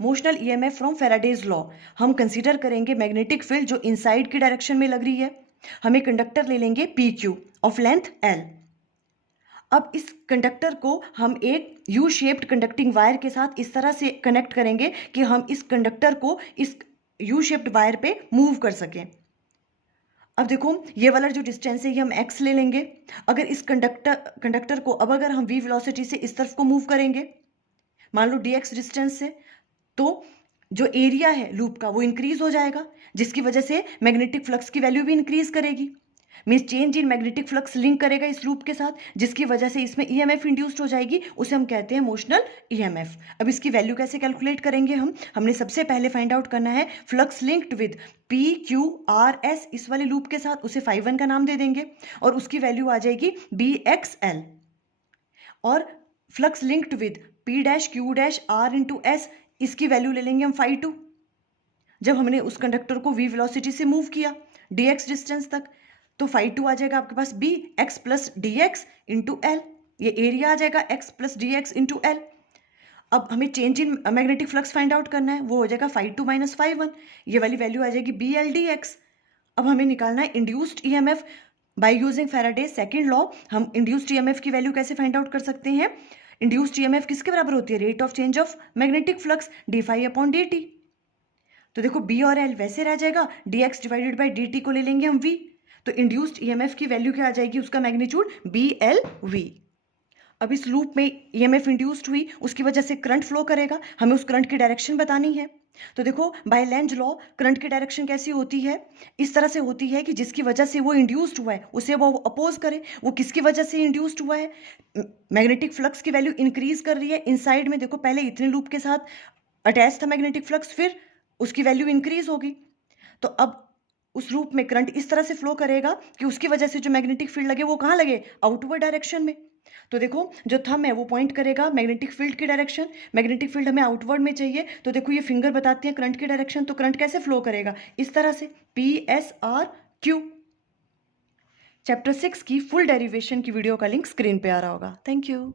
Motional EMF from Faraday's law. हम consider करेंगे magnetic field जो इनसाइड की डायरेक्शन में लग रही है। हम एक कंडक्टर ले लेंगे P Q of length L. अब इस कंडक्टर को हम एक यू शेप्ड कंडक्टिंग वायर के साथ इस तरह से कनेक्ट करेंगे कि हम इस कंडक्टर को इस यू शेप्ड वायर पे मूव कर सकें। अब देखो ये वाला जो डिस्टेंस है ये हम x ले लेंगे। अगर इस कंडक्टर को अब अगर हम v वेलोसिटी से इस तरफ को मूव करेंगे, मान लो dx डिस्टेंस से, तो जो एरिया है लूप का वो इंक्रीज हो जाएगा, जिसकी वजह से मैग्नेटिक फ्लक्स की वैल्यू भी इंक्रीज करेगी। Means change in magnetic flux link करेगा इस लूप के साथ, जिसकी वजह से इसमें ईएमएफ इंड्यूस्ड हो जाएगी, उसे हम कहते हैं मोशनल ईएमएफ। अब इसकी वैल्यू कैसे कैलकुलेट करेंगे हमने सबसे पहले फाइंड आउट करना है flux linked with P Q R S, इस वाले लूप के साथ उसे φ1 का नाम दे देंगे और उसकी वैल्यू आ जाएगी बी एक्स एल। और flux linked with P dash Q dash R into S, इसकी वैल्यू ले लेंगे हम φ2, जब हमने उस कंडक्टर को v वेलोसिटी से मूव किया dx डिस्टेंस तक। तो φ2 आ जाएगा आपके पास b x plus d x into l, ये एरिया आ जाएगा x plus d x into l. अब हमें change in magnetic flux find out करना है, वो हो जाएगा φ2 माइनस φ1, ये वाली वैल्यू आ जाएगी बी एल डी एक्स। अब हमें निकालना है induced EMF by using Faraday second law. हम इंड्यूस्ड ईएमएफ की वैल्यू कैसे फाइंड आउट कर सकते हैं? इंड्यूस्ड ईएमएफ किसके बराबर होती है? Rate of change of magnetic flux D phi upon D T. तो देखो बी और एल वैसे रह जाएगा, D X divided by D T को ले लेंगे हम वी, तो इंड्यूस्ड ईएमएफ की वैल्यू क्या आ जाएगी? उसका मैग्नीट्यूड बी एल वी। अब इस लूप में ईएमएफ इंड्यूस्ड हुई, उसकी वजह से करंट फ्लो करेगा, हमें उस करंट की डायरेक्शन बतानी है। तो देखो बाय लेंज लॉ करंट की डायरेक्शन कैसी होती है? इस तरह से होती है कि जिसकी वजह से वो इंड्यूस्ड हुआ है उसे वो अपोज करे। वो किसकी वजह से इंड्यूस्ड हुआ है? मैग्नेटिक फ्लक्स की वैल्यू इंक्रीज कर रही है इनसाइड में। देखो पहले इतने लूप के साथ अटैच था मैग्नेटिक फ्लक्स, फिर उसकी वैल्यू इंक्रीज होगी। तो अब उस लूप में करंट इस तरह से फ्लो करेगा कि उसकी वजह से जो मैग्नेटिक फील्ड लगे वो कहाँ लगे? आउटवर्ड डायरेक्शन में। तो देखो जो थंब है वो पॉइंट करेगा मैग्नेटिक फील्ड की डायरेक्शन, मैग्नेटिक फील्ड हमें आउटवर्ड में चाहिए, तो देखो ये फिंगर बताती है करंट की डायरेक्शन। तो करंट कैसे फ्लो करेगा? इस तरह से P S R Q. Chapter 6 की फुल डेरिवेशन की वीडियो का लिंक स्क्रीन पे आ रहा होगा। Thank you.